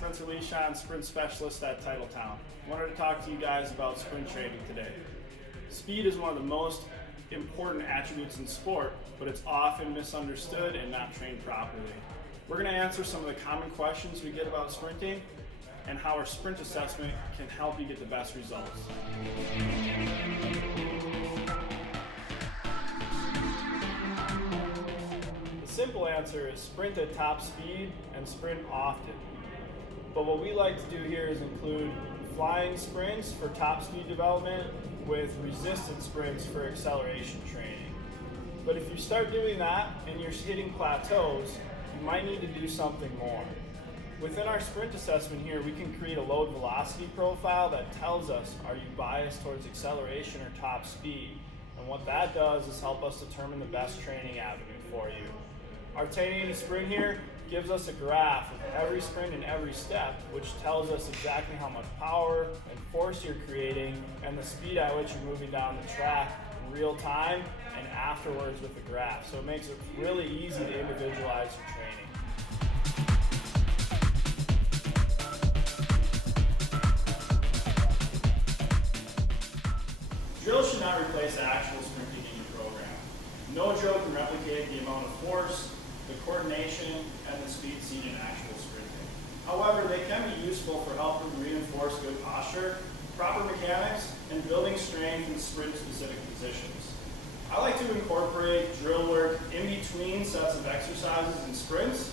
Spencer Lichon, sprint specialist at Titletown. I wanted to talk to you guys about sprint training today. Speed is one of the most important attributes in sport, but it's often misunderstood and not trained properly. We're going to answer some of the common questions we get about sprinting and how our sprint assessment can help you get the best results. The simple answer is sprint at top speed and sprint often. But what we like to do here is include flying sprints for top speed development with resistance sprints for acceleration training. But if you start doing that and you're hitting plateaus, you might need to do something more. Within our sprint assessment here, we can create a load velocity profile that tells us, are you biased towards acceleration or top speed? And what that does is help us determine the best training avenue for you. Our 1080 sprint here gives us a graph of every sprint and every step, which tells us exactly how much power and force you're creating and the speed at which you're moving down the track in real time and afterwards with the graph. So it makes it really easy to individualize your training. Drills should not replace actual sprinting in your program. No drill can replicate the amount of force, the coordination, and the speed seen in actual sprinting. However, they can be useful for helping reinforce good posture, proper mechanics, and building strength in sprint-specific positions. I like to incorporate drill work in between sets of exercises and sprints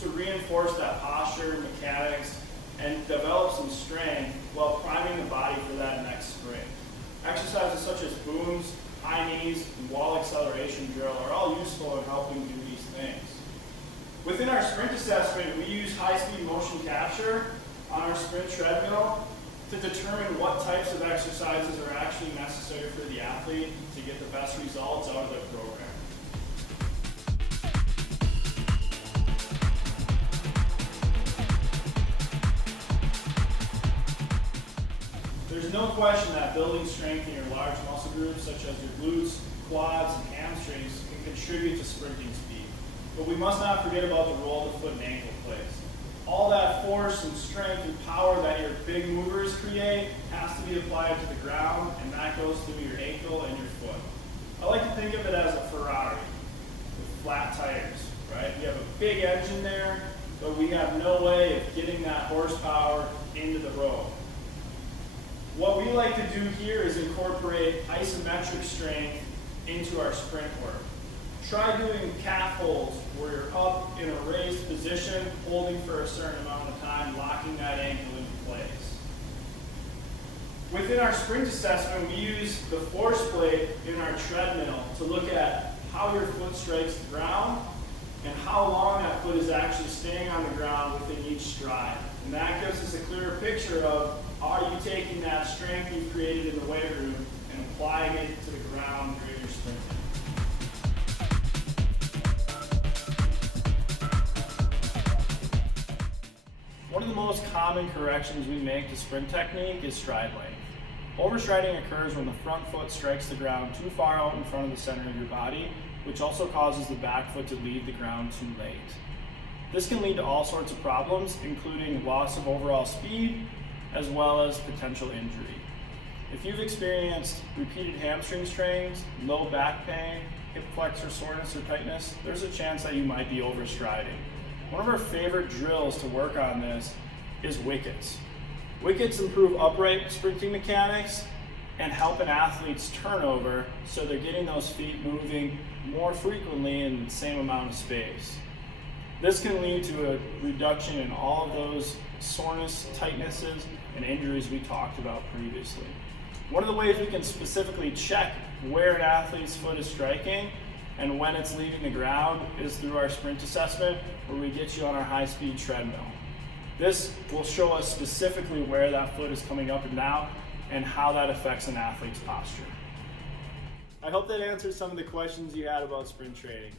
to reinforce that posture, mechanics, and develop some strength while priming the body for that next sprint. Exercises such as booms, high knees, and wall acceleration drill are all useful in helping do these things. Within our sprint assessment, we use high-speed motion capture on our sprint treadmill to determine what types of exercises are actually necessary for the athlete to get the best results out of their program. There's no question that building strength in your large muscle groups, such as your glutes, quads, and hamstrings, can contribute to sprinting speed. But we must not forget about the role the foot and ankle plays. All that force and strength and power that your big movers create has to be applied to the ground, and that goes through your ankle and your foot. I like to think of it as a Ferrari with flat tires, right? We have a big engine there, but we have no way of getting that horsepower into the road. What we like to do here is incorporate isometric strength into our sprint work. Try doing calf holds where you're up in a raised position, holding for a certain amount of time, locking that ankle into place. Within our sprint assessment, we use the force plate in our treadmill to look at how your foot strikes the ground and how long that foot is actually staying on the ground within each stride. And that gives us a clearer picture of, are you taking that strength you've created in the weight room and applying it to the ground during your sprinting? One of the most common corrections we make to sprint technique is stride length. Overstriding occurs when the front foot strikes the ground too far out in front of the center of your body, which also causes the back foot to leave the ground too late. This can lead to all sorts of problems, including loss of overall speed, as well as potential injury. If you've experienced repeated hamstring strains, low back pain, hip flexor soreness or tightness, there's a chance that you might be overstriding. One of our favorite drills to work on this is wickets. Wickets improve upright sprinting mechanics and help an athlete's turnover so they're getting those feet moving more frequently in the same amount of space. This can lead to a reduction in all of those soreness, tightnesses, and injuries we talked about previously. One of the ways we can specifically check where an athlete's foot is striking and when it's leaving the ground is through our sprint assessment, where we get you on our high-speed treadmill. This will show us specifically where that foot is coming up and down and how that affects an athlete's posture. I hope that answers some of the questions you had about sprint training.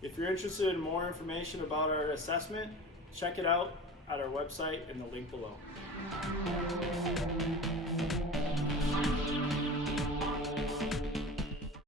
If you're interested in more information about our assessment, check it out at our website in the link below.